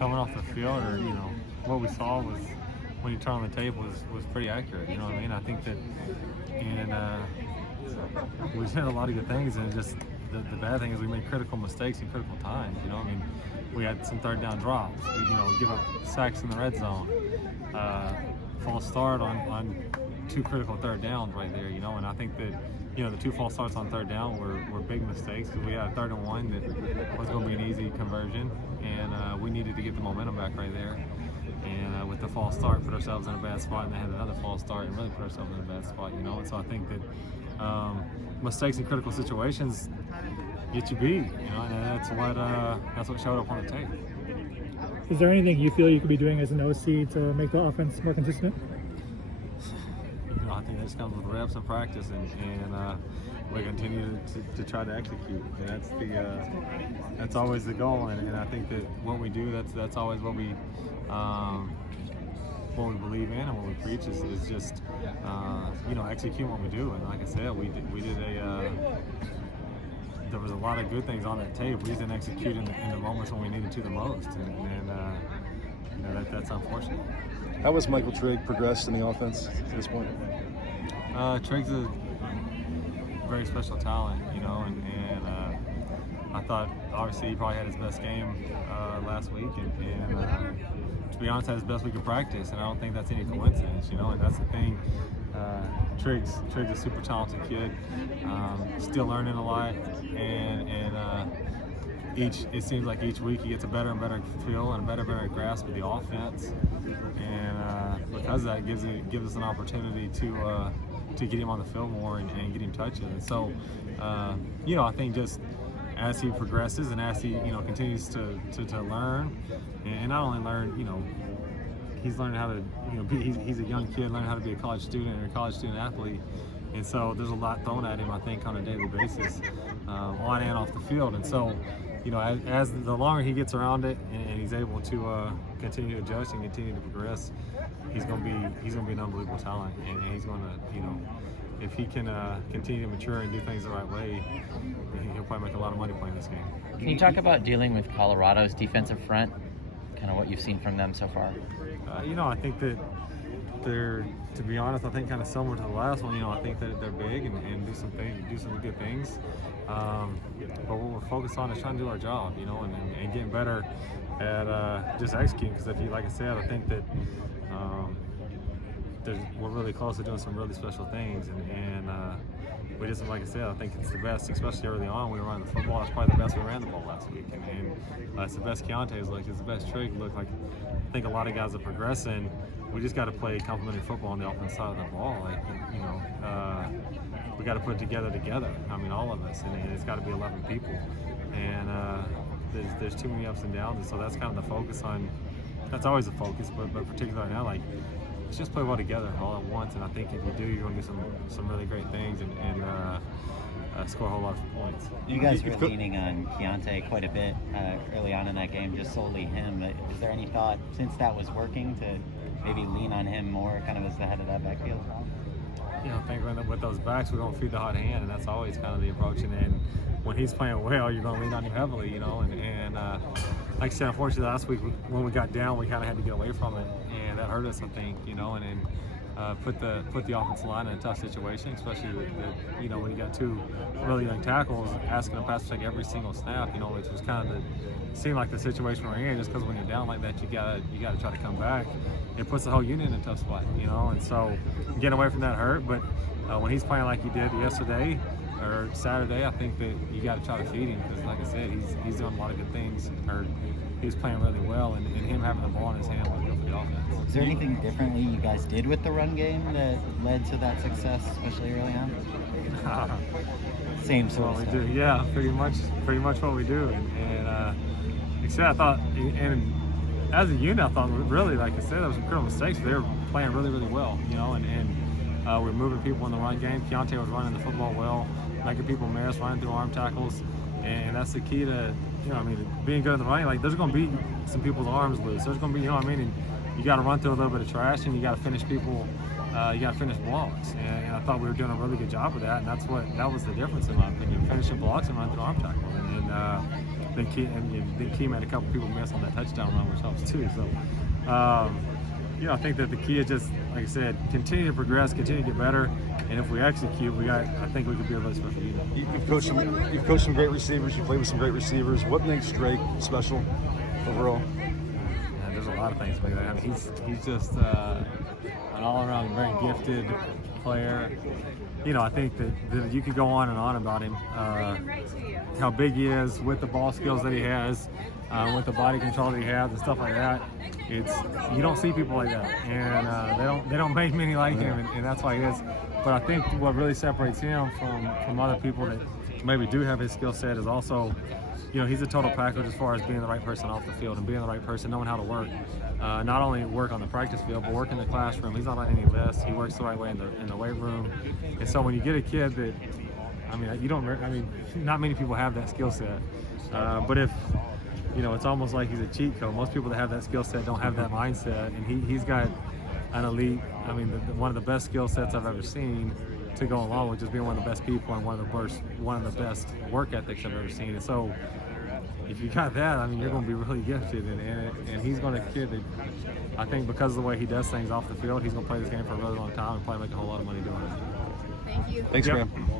coming off the field, or what we saw was when you turn on the tape was pretty accurate. You know what I mean? I think that, and we did a lot of good things, and just the bad thing is we made critical mistakes in critical times. I mean, we had some third down drops. We give up sacks in the red zone. False start on 2 critical third downs right there. And I think that the 2 false starts on third down were big mistakes, because we had a 3rd and 1 that was going to be an easy conversion, and we needed to get the momentum back right there. And with the false start, put ourselves in a bad spot, and then had another false start and really put ourselves in a bad spot. And so I think that mistakes in critical situations get you beat. And that's what showed up on the tape. Is there anything you feel you could be doing as an OC to make the offense more consistent? I think that just comes with reps and practice, and we continue to try to execute. And that's always the goal. And I think that what we do, that's always what we believe in and what we preach is just execute what we do. And like I said, we did there was a lot of good things on that tape. We just didn't execute in the moments when we needed to the most, and that's unfortunate. How has Michael Trigg progressed in the offense to this point? Trigg's a very special talent, and I thought obviously he probably had his best game last week, and to be honest, had his best week of practice, and I don't think that's any coincidence, and that's the thing. Trigg's a super talented kid, still learning a lot, and it seems like each week he gets a better and better feel and a better grasp of the offense, and because of that, gives us an opportunity to get him on the field more and get him touches. And so, I think just as he progresses and as he continues to learn, and not only learn, he's learning how to he's a young kid learning how to be a college student and a college student athlete, and so there's a lot thrown at him, I think, on a daily basis, on and off the field. And so as the longer he gets around it and he's able to continue to adjust and continue to progress, he's going to be an unbelievable talent, and he's going to, if he can continue to mature and do things the right way, he'll probably make a lot of money playing this game. Can you talk about dealing with Colorado's defensive front, kind of what you've seen from them so far? I think that they're, to be honest, I think kind of similar to the last one. I think that they're big and do some good things. But what we're focused on is trying to do our job, and getting better at just executing. Because like I said, I think that we're really close to doing some really special things, and we just, like I said, I think it's the best, especially early on. We were running the football. It's probably the best we ran the ball last week, and it's the best Keontae's looked. It's the best Trigg looked. Like, I think a lot of guys are progressing. We just got to play complementary football on the offensive side of the ball. We got to put it together. I mean, all of us, and it's got to be 11 people. And there's too many ups and downs, and so that's kind of the focus on. That's always the focus, but particularly now, like, let's just play well together all at once. And I think if you do, you're going to do some really great things and score a whole lot of points. You guys were leaning on Keontae quite a bit early on in that game, just solely him. Is there any thought, since that was working, to maybe lean on him more, kind of as the head of that backfield? I think with those backs, we don't feed the hot hand, and that's always kind of the approach. And then when he's playing well, you're going to lean on him heavily, And like I said, unfortunately, last week when we got down, we kind of had to get away from it, and that hurt us, I think, and then put the offensive line in a tough situation, especially when you got 2 really young tackles asking them to pass protect every single snap, which was kind of seemed like the situation we're in. Just because when you're down like that, you gotta try to come back. It puts the whole unit in a tough spot, and so getting away from that hurt. But when he's playing like he did yesterday or Saturday, I think that you got to try to feed him, because, like I said, he's doing a lot of good things. He was playing really well, and him having the ball in his hand was good for the offense. Is there anything differently you guys did with the run game that led to that success, especially early on? Same sort of what stuff. We do, yeah, pretty much what we do. And like I said, I thought, and as a unit, I thought really, like I said, there was some critical mistakes. They were playing really, really well, and we're moving people in the run game. Keontae was running the football well, making people miss, running through arm tackles, and that's the key to, being good in the running. Like, there's going to be some people's arms loose. There's going to be, and you got to run through a little bit of trash, and you got to finish people. You got to finish blocks, and I thought we were doing a really good job of that, and that was the difference in my opinion, finishing blocks and running through arm tackles. And then Keem had a couple people miss on that touchdown run, which helps too. So, you know, I think that the key is just, like I said, continue to progress, continue to get better, and if we execute, I think we could be a really special unit. You've coached some great receivers. You played with some great receivers. What makes Drake special overall? Yeah, there's a lot of things. But I mean, he's just an all-around very gifted player. You know, I think that you could go on and on about him. How big he is with the ball skills that he has, with the body control that he has and stuff like that. You don't see people like that, and they don't make many like him, and that's why he is. But I think what really separates him from other people that maybe do have his skill set is also, you know, he's a total package as far as being the right person off the field and being the right person, knowing how to work. Not only work on the practice field, but work in the classroom. He's not on any list. He works the right way in the weight room. And so when you get a kid that, not many people have that skill set. But if, you know, it's almost like he's a cheat code. Most people that have that skill set don't have that mindset, and he's got an elite, one of the best skill sets I've ever seen to go along with just being one of the best people and one of the best work ethics I've ever seen. And so if you got that, you're going to be really gifted, and he's going to kid that I think because of the way he does things off the field, he's going to play this game for a really long time and probably make a whole lot of money doing it. Thank you. Thanks, Yep. Graham.